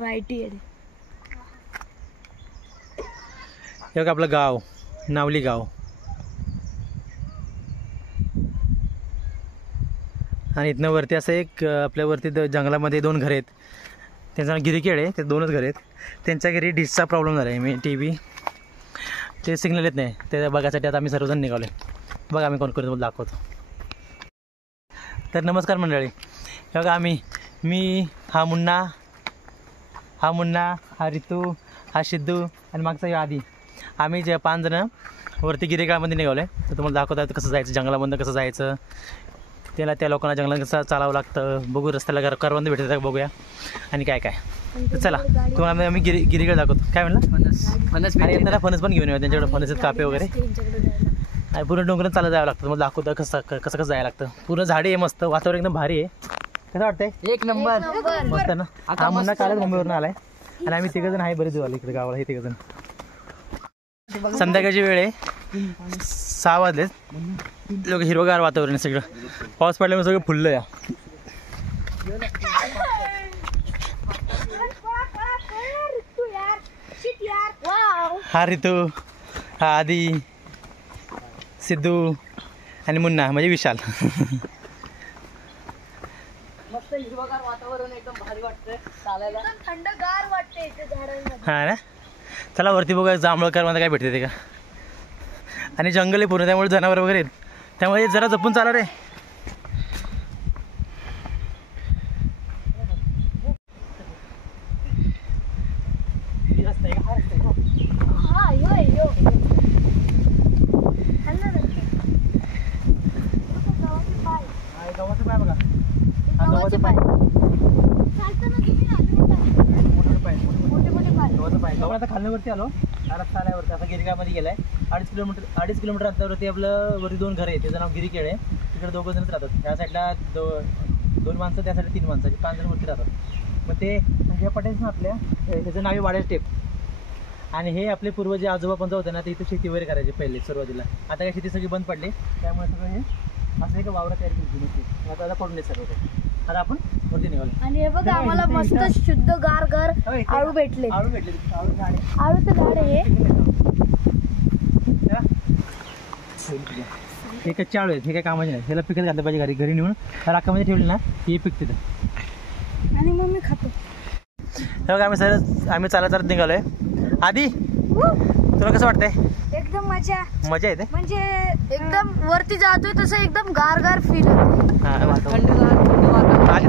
Righty हे आपलं गाव नावली गाव आणि इथनं वरती असं एक आपल्या वरती जंगलामध्ये 2 घर आहेत. त्यांचं नाव गिरीखेड आहे. ते 2च घर आहेत. त्यांच्या घरी डिशचा प्रॉब्लेम झाला आहे. मी TV ते सिग्नल येत नाही ते बघायसाठी आता आम्ही सर्वजण निघालो आहे. बघा आम्ही कोण कोण दाखवतो. तर नमस्कार मंडळी. हे बघा मी हा मुन्ना हा रितू हा सिद्धू आणि मागचा आधी आम्ही जे 5 जण वरती गिरीखेडमध्ये निघालो आहे. तर तुम्हाला दाखवतात कसं जायचं जंगलामधून कसं जायचं त्या लोकांना जंगलात कसं चालावं लागतं बघू रस्त्याला करवंद भेटतात का बघूया आणि काय तर चला तुम्हाला आम्ही गिरीखेड दाखवतो. काय म्हणलं फणस आणि फणस पण घेऊन येऊ त्यांच्याकडे फणस आहेत कापे वगैरे आणि पूर्ण डोंगरात चालत जावं लागतं. मग दाखवतं कसं जायला लागतं. पूर्ण झाडे आहे मस्त वातावरण एकदम भारी आहे. कसं वाटतंय एक नंबर मस्त ना. हा मुन्ना कालच मुंबईवरून आलाय आणि आम्ही 3 जण आहे बरेच दिवस आले इकडे गावाला. हे 3 जण संध्याकाळची वेळ आहे 6 वाजलेत. लोक हिरवगार वातावरण आहे सगळं पाऊस पडल्यामुळे सगळं फुललं या. हा रितू हा आदी सिद्धू आणि मुन्ना म्हणजे विशाल. मस्त हिरवगार वातावरण एकदम भारी वाटतंय चालायला थंडगार वाटते इथे झाडांमध्ये. हा ना चला वरती बघा जांभळकर मध्ये काय भेटते ते का आणि जंगल आहे पूर्ण त्यामुळे जनावर वगैरे आहेत त्यामुळे जरा जपून चाला रे. आता खालण्यावरती आलो रस्ता आल्यावरती आता गिरीखेडमध्ये गेलाय 2.5 किलोमीटर अंतरावरती आपलं वरती 2 घर आहे. त्याचं नाव गिरीखेड आहे. तिकडे 2 जणच राहतात. त्या साईडला 2 माणसं त्या साईडला 3 माणसं 5 जण वरती राहतात. मग ते म्हणजे पटेल ना आपल्या त्याचं नाव आहे वाड्या स्टेप आणि हे आपले पूर्वजे आजोबा पण होते ना ते इथे शेती वगैरे करायचे पहिले सुरुवातीला. आता काय शेती सगळी बंद पडली त्यामुळे सगळं हे असं एक वावरा तयार केली होती. आता पडून सर्व ते आता आपण वरती निघालो. आणि हे बघा आम्हाला मस्त शुद्ध गार आळू भेटले. आळू तर झाड आहे हे कच्चे आळू आहेत. हे काय कामाचे नाही. ह्याला पिकत घातलं पाहिजे घरी नेऊन राखामध्ये ठेवली ना हे पिकते आणि मग मी खातो. हे बघा आम्ही चालत निघालोय. आधी तुला कसं वाटतंय? एकदम मजा येते म्हणजे एकदम वरती जातोय तसं एकदम गार फील होतं. आधी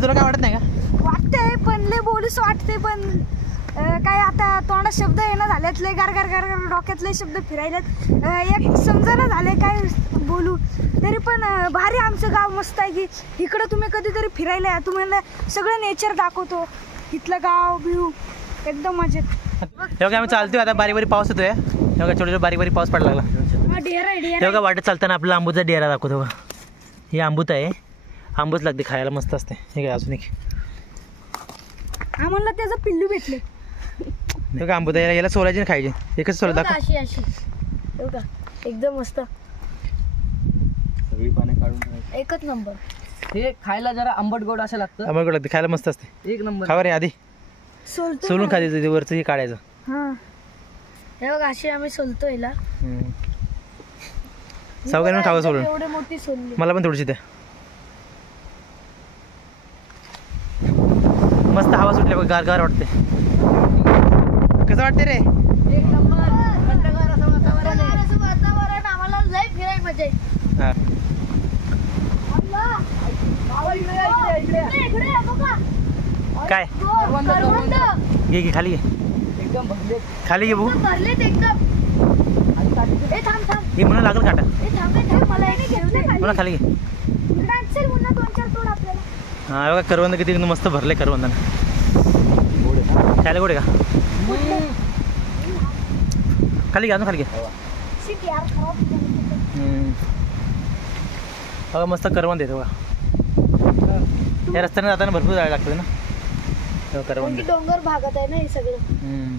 तुला काय वाटत नाही का? वाटतंय पण लय बोलूस वाटते पण काय आता तोंडात शब्द येणं झालेत लय गार डोक्यातले शब्द फिरायलेत एक समजायला झाले काय बोलू. तरी पण भारी आमचं गाव मस्त आहे की इकडं तुम्ही कधीतरी फिरायला या. तुम्हाला सगळं नेचर दाखवतो. इथलं गाव व्ह्यू एकदम मजेत. हे बघा आम्ही चालतोय आता बारीक पाऊस येतोय. हे बघा छोटे बारीक पाऊस पडायला लागला. हे बघा वाटत चालताना आपला आंबूचा डेरा दाखवतो बघा. हे आंबूत आहे. आंबूच लागते खायला मस्त असते. हे काय अजून एक आम्हाला त्याचं पिल्लू भेटले. हे बघा आंबूत आहे. याला सोलायचे खायचे. एकच सोला दाखव. अशी बघा एकदम मस्त सगळी पाने काढून एकच नंबर. हे खायला जरा आंबट गोड असं लागतं. आंबट गोड लागते खायला मस्त असते. एक नंबर. खावा रे आधी सोलून खायचं ते वरचं हे काढायचं. हा हे बघा अशी आम्ही सोलतो याला. सावकाश खावं सोलून. एवढे मोठी सोलली. मला पण थोडीशी द्या. मस्त हवा सुटली बघ गार वाटते. कसं वाटते रे? एक नंबर थंडगार असं वातावरण आम्हाला लय फिरायला मजा येते. काय घे खाली घे एकदम खाली घे बघू. भरलेत एकदम. हे म्हणून लागल काटा मला खाली घे. हा बघा करवंद किती एकदम मस्त भरले करवंदानं. खायला गोडे का खाली घे अजून खाली घे. बघा मस्त करवंद येते बघा. या रस्त्याने जाताना भरपूर जायला लागतं ना करवंद. डोंगर भागात आहे ना हे सगळं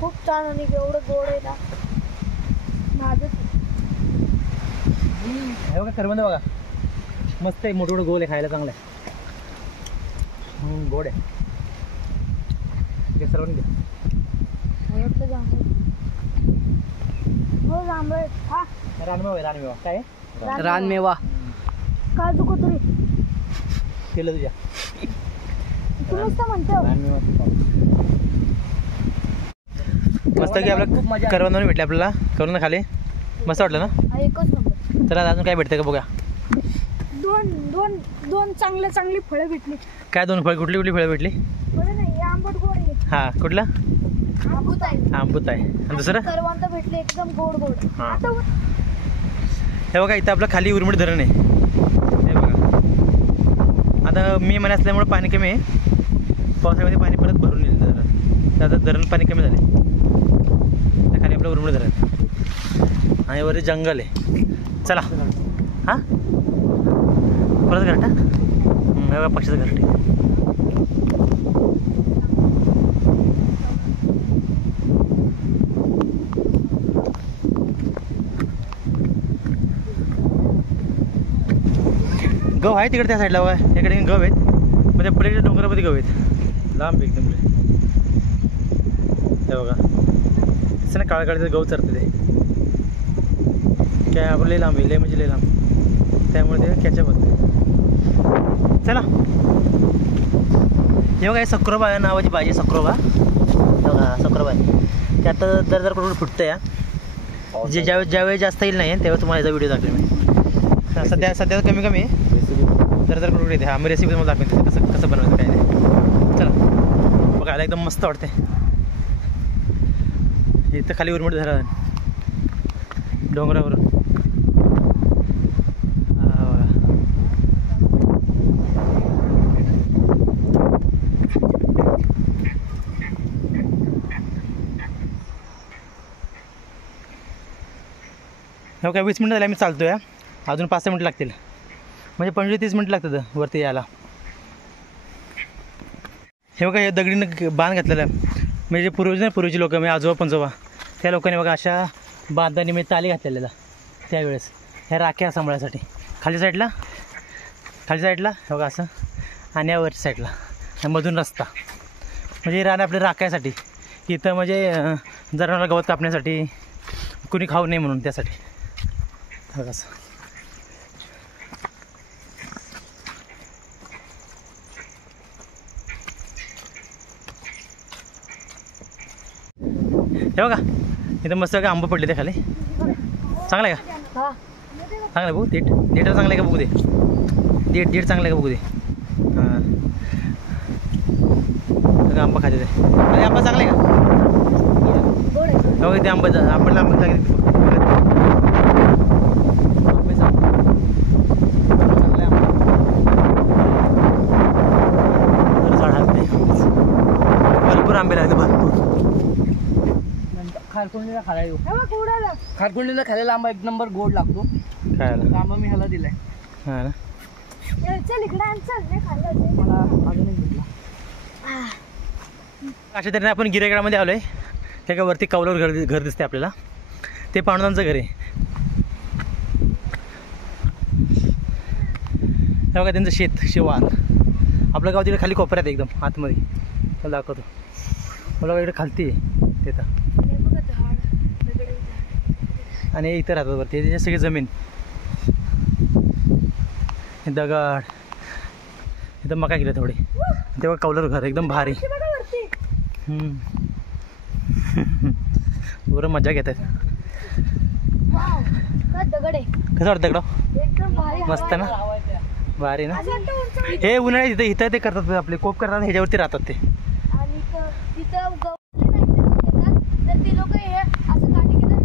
खूप छान आणि एवढं गोड आहे ना माझं. हे बघा करवंद बघा मस्त आहे. मोठं गोल आहे खायला चांगलं आहे. गोड आहे. घ्या सर्वांनी घ्या. ओळखलं जांभळं. हो जांभळं. हा रानमेवा आहे रानमेवा. काय आहे? रानमेवा. काजू कतरी केलं तुझ्या तुम्हीच तर म्हणतो. रानमेवा मस्त की खूप आपलं मजा आली. करवंद भेटले आपल्याला. करवंद खाले मस्त वाटलं ना. हा, एकच नंबर. चला अजून काय भेटतं का बघा. दोन दोन दोन चांगली फळं भेटली. काय दोन फळ कुठली कुठली फळं भेटली? फळं नाही हे आंबट गोड आहे. हा कुठला? आंबूत आहे. आंबूत आहे. आणि दुसरं करवंद भेटले एकदम गोड गोड. हा. आता हे बघा इथं आपलं खाली उरमडी धरण आहे. हे बघा आता मे महिना असल्यामुळे पाणी कमी आहे. पावसाळ्यामध्ये पाणी परत भरून येईल धरण. तर आता धरण पाणी कमी झाले. त्या खाली आपलं उरमडी धरण आणि वरती जंगल आहे. चला हां परत घरटा. हे बघा पक्षाचं घरट आहे. गव आहे तिकडे त्या साईडला बघा. इकडे गव आहेत म्हणजे पलीकडे डोंगरामध्ये गव आहेत लांब एकदम. हे बघा तसं ना काळकाळीचं गव चरतं ते. काय आपण लय लांब आहे लय म्हणजे लय लांब. त्यामुळे ते कॅचअप होत नाही. चला हे बघा हे सक्रोबा आहे नावाची भाजी. सक्रोबा बघा सक्रोबा आहे. ते आता दर कुठून फुटतं या. जे ज्यावेळी जास्त येईल नाही तेव्हा तुम्हाला याचा व्हिडिओ दाखवेल मी. सध्या कमी आहे. जर कुठे येते. हा मी रेसिपी तुम्हाला दाखवते कसं बनवायचं काय नाही. चला बघायला एकदम मस्त वाटते. इथं खाली उरमडी धरण डोंगरावरून. हो काय 20 मिनटं झाले आम्ही चालतो आहे. अजून 5-6 मिनटं लागतील. म्हणजे 25-30 मिनटं लागतात वरती यायला. हे बघा हे दगडीनं बांध घातलेला आहे. म्हणजे पूर्वीची लोकं म्हणजे आजोबा पंजोबा त्या लोकांनी बघा अशा बांधाने म्हणजे ताली घातलेल्या त्यावेळेस ह्या राख्या सांभाळण्यासाठी. खाली साईडला हे बघा असं आणि या वरच्या साईडला मधून रस्ता. म्हणजे रान आपल्या राखायसाठी. इथं म्हणजे जनावरांना गवत कापण्यासाठी कुणी खाऊ नये म्हणून त्यासाठी. बघा असं हे बघा इथं मस्त काय आंबं पडले ते खाली. चांगलं आहे का? हा चांगलं आहे बघू. देठ चांगलं आहे का बघू दे. देठ चांगलं आहे का बघू दे. हां आंबा खाते ते. अरे आंबा चांगला आहे का? गोड आहे. हो ते आंबा आपल्याला आंबा लागेल. भरपूर आंबे लागले भरपूर. खारकुंडीला खायला येऊ. हे बघ उडालं. खारकुंडीला खायला आंबा 1 नंबर गोड लागतो. खायला आंबा मी ह्याला दिलाय. हां ना. चल इकडे आण चल. नाही खाल्लं मला अजून एक भेटला. अशा तऱ्हेने आपण गिरेगडामध्ये आलो आहे. त्या वरती कौलावर घर दिसते आपल्याला. ते पांडुदांचं घर आहे. हे बघा त्यांचं शिवार. आपलं गाव तिकडे खाली कोपऱ्यात एकदम आतमध्ये. मला दाखवतो. मला इकडे खालती आहे तिथं. आणि इथं राहतात वरती त्याची सगळी जमीन. दगड इथं मका गेलं थोडी. तेव्हा कौलावर घर एकदम भारी. बरं मजा घेतात. दगड आहे कसं वाटतं दगड? एकदम भारी. मस्त ना भारी ना. असं वाटतं उंच उंच. हे उन्हाळ्यात इथं ते करतात आपले कोप करतात ह्याच्यावरती राहतात ते. आणि तिथं गवले नाही येतात तर ती लोक हे असं काठी घेतात.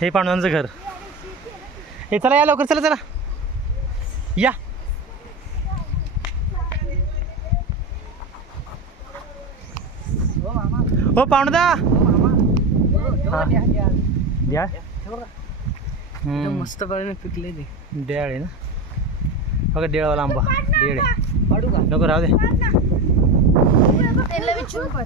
हे पांडवांचं घर. हे चला या लवकर चला या. हो पाहुणदा द्या. मस्त पर्यंत पिकले ते. डेळ आहे ना बघा. डेळवाला आंबा. डेळ आहे. पाडू का? नको राहू दे. त्याला विचारून पड.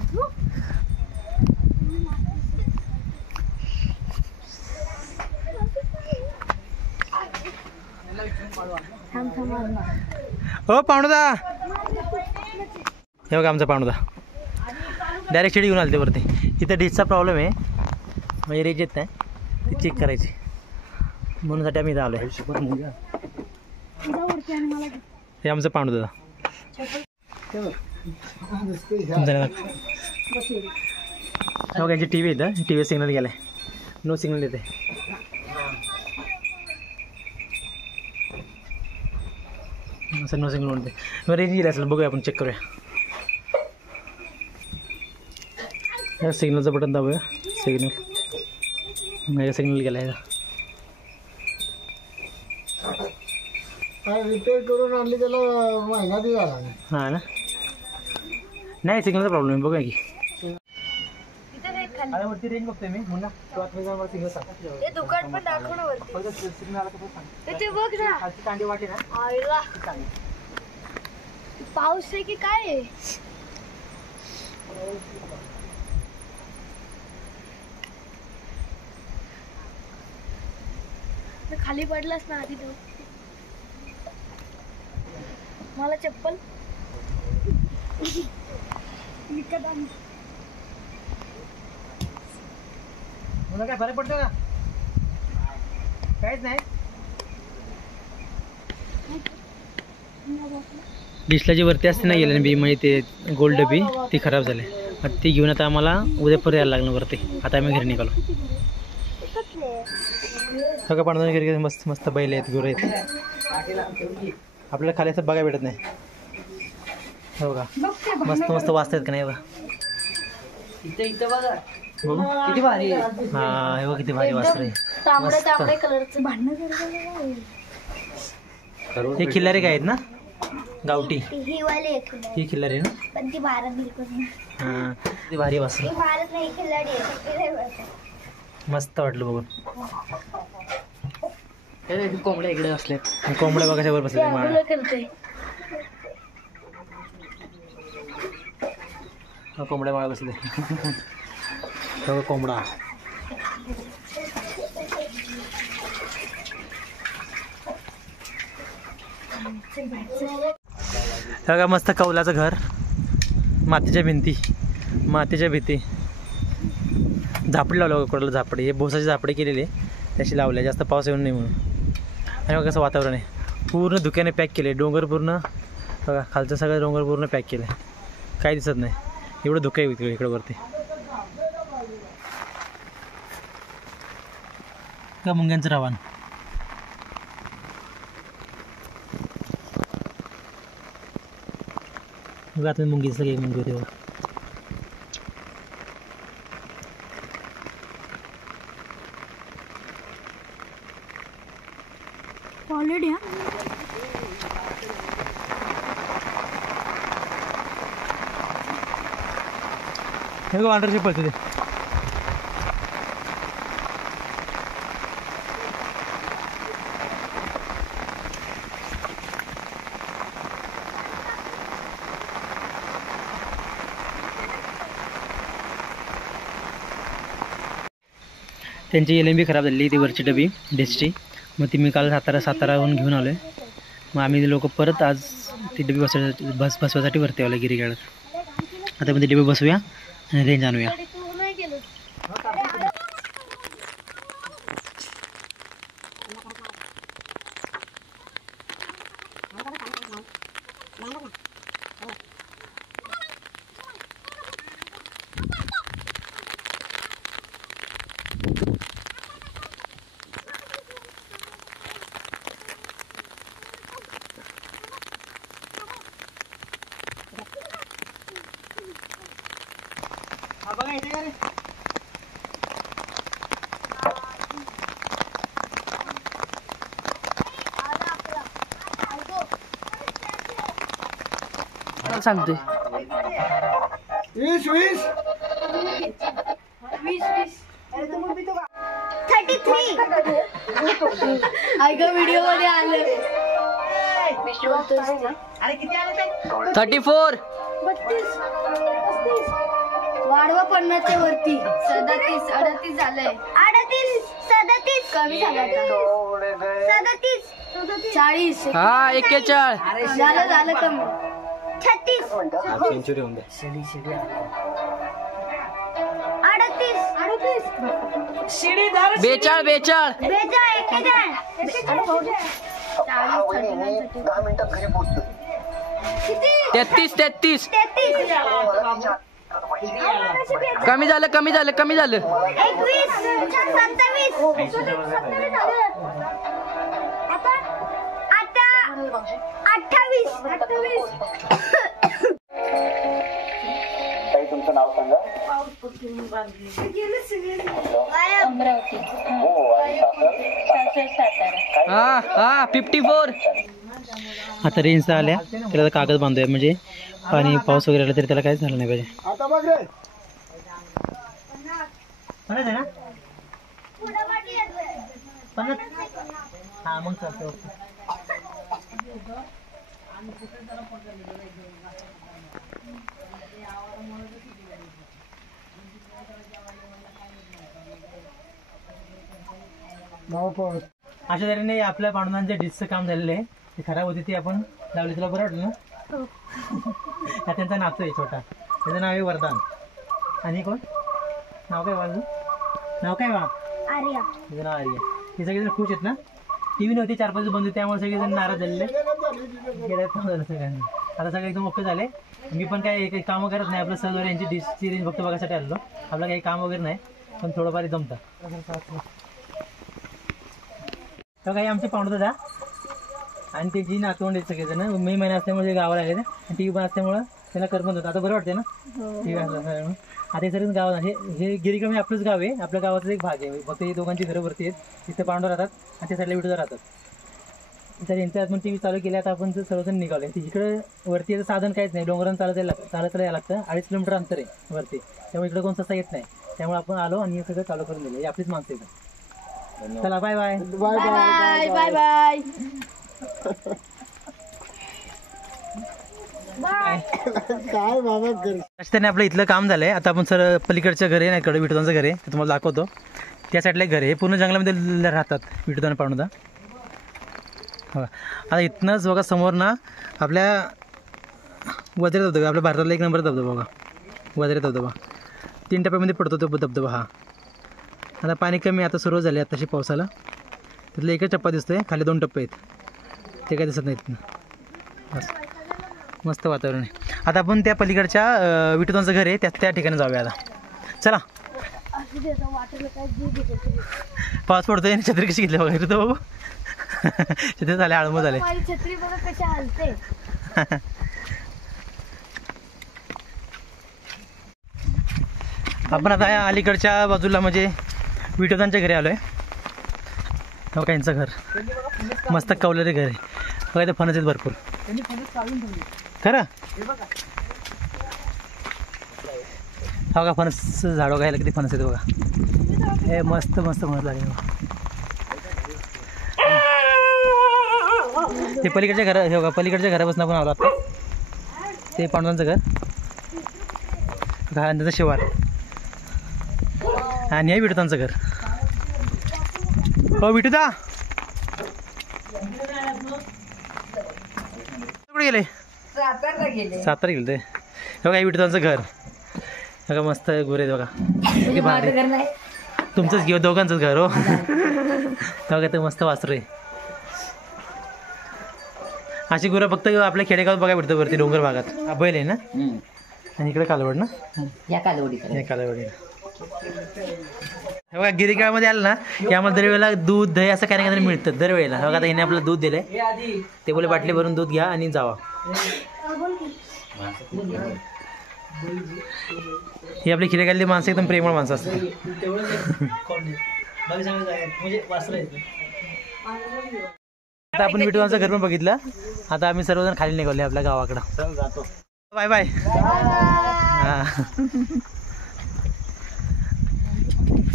हो पाहुणदा, हे बघा आमचा पाहुणदा डायरेक्ट शिडी घेऊन आलते वरती. इथं डिशचा प्रॉब्लेम आहे, म्हणजे रेंज येत नाही, ती चेक करायची म्हणून साठी आम्ही इथं आलो आहे. हे आमचं पाहुणदा. हो यांची टी व्ही येतं, टी व्ही सिग्नल गेलाय, नो सिग्नल येते. असं नो सिग्नल म्हणते, रेंज गेली असेल, बघूया आपण, चेक करूया. सिग्नलचं बटन दाबूया, सिग्नल गेला आहे. रिपेअर करून आणली त्याला महिना बी झाला हां ना, नाही सिग्नलचा प्रॉब्लेम आहे, बघूया की. अरे वरती रेंज बघतोय मी, म्हणून सिग्नल सांग. दुकान पण दाखव ना वरती. सिग्नल आला कसं सांग. ते बघ ना, खालची कांडी वाटली ना, आईला पाऊस आहे की काय आहे? खाली पडलास ना आधी तू. मला चप्पल विकत आण. मला काय फरक पडतो का? काहीच नाही. डिशला जी वरती असते ना गेले बी, म्हणजे ते गोल्ड बी ती खराब झाली. ती घेऊन आता आम्हाला उद्या परत यायला लागणार वरती. आता आम्ही घरी निघालो. सगळं पाणी घरी मस्त मस्त बैल आहेत, गुरं आहेत. आपल्याला खाली असं बघायला भेटत नाही. हो का, मस्त मस्त वाजतात का नाही बघा. इथं बघा बघू किती भारी आहे. हा, हे बघ किती भारी वाजत आहे. तांबड्या तांबड्या कलरचं भांडण. हे खिल्लारी काय आहेत ना, गावठी. ही वाली ही खिल्लारी ना, पण ती भारत बिलकुल नाही. हा ती भारी वाजते. भारत नाही, खिल्लारी आहे. मस्त वाटलं बघून. कोंबड्या इकडे असले, कोंबड्या बघायच्या वर बसले. कोंबड्या माळा बसले. कोंबडा बघा, मस्त कौलाचं घर, मातीच्या भिंती, मातीच्या भीती, झापडी लावलं कोणाला, झापडी. हे भोसाची झापडी केलेली, त्याशी लावल्या, जास्त पाऊस येऊन नाही म्हणून. आणि बघा कसं वातावरण आहे, पूर्ण धुक्याने पॅक केले. डोंगर पूर्ण बघा, खालचं सगळं डोंगर पूर्ण पॅक केलं, काही दिसत नाही, एवढं धुकं आहे इकडं वरती. का मुंग्यांचं रावण. बघा आता मुंगी सगळी मुंगी होते बघा. ऑलरेडी हा हे बघा वांडरशिप पळते ते. त्यांची LMB खराब झाली, ती वरची डबी डेस्टची. मग ती मी काल साताराहून घेऊन आलो आहे. मग आम्ही लोक परत आज ती डबी बसवायसाठी वरती आलो गिरीगाळात. आता मध्ये डबी बसवूया आणि रेंज आणूया. सांगतोय 20 33 ऐका व्हिडिओ मध्ये आले. 34 वाढवा 50च्या वरती. 37 38 झालंय. 38 37 कमी झालं. 37 40. हा 41. झालं कमी. 36. सेंचुरी होऊन द्या. 38. 42. 33. कमी झालं. 21. 27. 28. तुमचं नाव सांगा. अमरावती. हा 54. आता रेंज आल्या त्याला कागद बांधूया म्हणजे पाणी पाऊस वगैरे आला तरी त्याला काहीच झालं नाही पाहिजे. आता बघ रे. आहे ना हा मग चालतं. नाव पाहू. अशा तऱ्हेने आपल्या पांडुरांच्या डिशचं काम झालेलं आहे. ती खराब होती ती आपण लावली. तुला बरं वाटलं ना. हा त्यांचा नातू आहे छोटा. त्याचं नाव आहे वरदान. आणि कोण नाव काय बाजू नाव काय बा आर्या. त्याचं नाव आर्या. हे सगळेजण खुश आहेत ना. टी व्ही नव्हती 4-5 बंद होती त्यामुळे सगळेजण नाराज झालेले. गेल्यात काम झालं सगळ्यांना. आता सगळे एकदम ओके झाले. मी पण काही काही कामं करत नाही. आपलं सहज यांची डिशची रेंज फक्त बघायसाठी आलो. आपलं काही काम वगैरे नाही पण थोडंफार जमतं. तर काही आमचे पाहुणे जा आणि त्याची नातवंड आहेत सगळेजण. मे महिना असल्यामुळे गावाला आले आणि टी व्ही पण असल्यामुळं त्याला करमत होतं. आता बरं वाटते ना टी व्ही असल्यामुळे. आता हे सगळेच गावात हे गिरीकमी आपलंच गाव आहे. आपल्या गावाचा एक भाग आहे. फक्त हे दोघांची घरं वरती आहेत. तिथे पांडव राहतात आणि त्या साईडला विठोबा राहतात. तर यांच्या आपण टी व्ही चालू केल्या. आता आपण सर्वजण निघालो. तिकडे वरती याचं साधन काहीच नाही. डोंगरानं चालत यायला लागतं. 2.5 किलोमीटर अंतर आहे वरती. त्यामुळे इकडे कोण सस्ता येत नाही. त्यामुळे आपण आलो आणि हे सगळं चालू करून दिलं. ही आपलीच माणसं आहे. चला bye bye. Bye bye. Bye bye. काय बाबा कर. त्याने आपलं इथलं काम झालंय. आता आपण सर पलीकडचं घर आहे ना, इकडे विठोबाचं घर आहे ते तुम्हाला दाखवतो. त्या साईडला एक घर आहे. हे पूर्ण जंगलामध्ये राहतात विठोबा आणि पांडुदा. हो आता इथनंच बघा समोर ना आपल्या वज्रे धबधबा. आपल्या भारतातला 1 नंबर धबधबा बघा. वज्रे धबधबा 3 टप्प्यामध्ये पडतो तो धबधबा हा. आता पाणी कमी आता सुरू झाले आताशी पावसाला. त्यातला एकच टप्पा दिसतोय. खाली 2 टप्पे आहेत. ते काय दिसत नाहीत. बस मस्त वातावरण आहे. आता आपण त्या पलीकडच्या विठोबाचं घर आहे त्या ठिकाणी जाऊया आता. चला. पाऊस पडतोय. छत्री कशी घेतली बघा तो बाबू. छत्री झाले आळमो झाले. छत्री बघा कशी हलते. आपण आता या अलीकडच्या बाजूला म्हणजे विठोबांच्या घरी आलोय. बघा यांचं घर मस्त कवलेलं घर आहे. बघा ते फणस आहेत भरपूर. खरं हा का फणस झाड बघायला किती फणस आहेत बघा. हे मस्त मस्त फणस लागले. ते पलीकडच्या घर हे बघा. पलीकडच्या घरापासून आपण आलो आता. ते पांडवांचं घर त्याचं शिवार आणि हे विठोबांचं घर. हो विठुदा कुठे गेले. सातारा गेले ते. बघा हे विठोबांचं घर बघा. मस्त गोरे बघा. किती भारी. तुमचंच घेऊ दोघांचंच घर हो. बघा ते मस्त वासरू आहे. अशी गुरं फक्त आपल्या खेडेगावात बघायला भेटतं वरती डोंगर भागात. बैल आहे ना आणि इकडे कालवड ना. या कालवडी कालवडी. हे बघा गिरीगाळमध्ये आलं ना यामध्ये दरवेळेला दूध दही असं काही ना काहीतरी मिळतं दरवेळेला. बघा आता हिने आपलं दूध दिलंय. ते बोले बाटली भरून दूध घ्या आणि जावा. ही आपली खिरेगाली माणसं एकदम प्रेमळ माणसं असतात. आता आपण विठोबाचं घर पण बघितलं. आता आम्ही सर्वजण खाली निघाले आपल्या गावाकडं. Bye bye.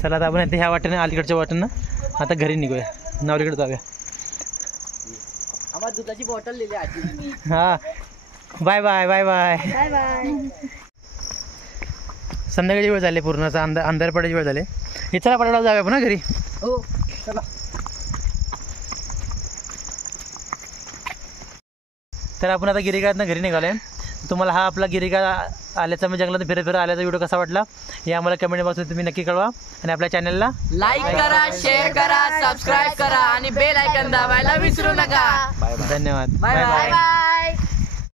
चला आता आपण ह्या वाटेने अलीकडच्या वाटेनं आता घरी निघूया. नावरीकडे जाऊया. आम्हाला दुधाची बॉटल लिहिली आजी. हा bye bye bye bye. Bye bye. संध्याकाळची वेळ झाली. पूर्ण अंधार पडायची वेळ झाली. हे चला पडायला जाऊया आपण ना घरी. हो चला. तर आपण आता गिरिकातनं घरी निघालोय. तुम्हाला हा आपला गिरिका आल्याचा म्हणजे जंगलात फिरत आल्याचा व्हिडिओ कसा वाटला हे आम्हाला कमेंट बॉक्समध्ये तुम्ही नक्की कळवा. आणि आपल्या चॅनलला लाईक करा, शेअर करा, सबस्क्राईब करा आणि बेल आयकॉन दाबायला विसरू नका. धन्यवाद. Bye bye.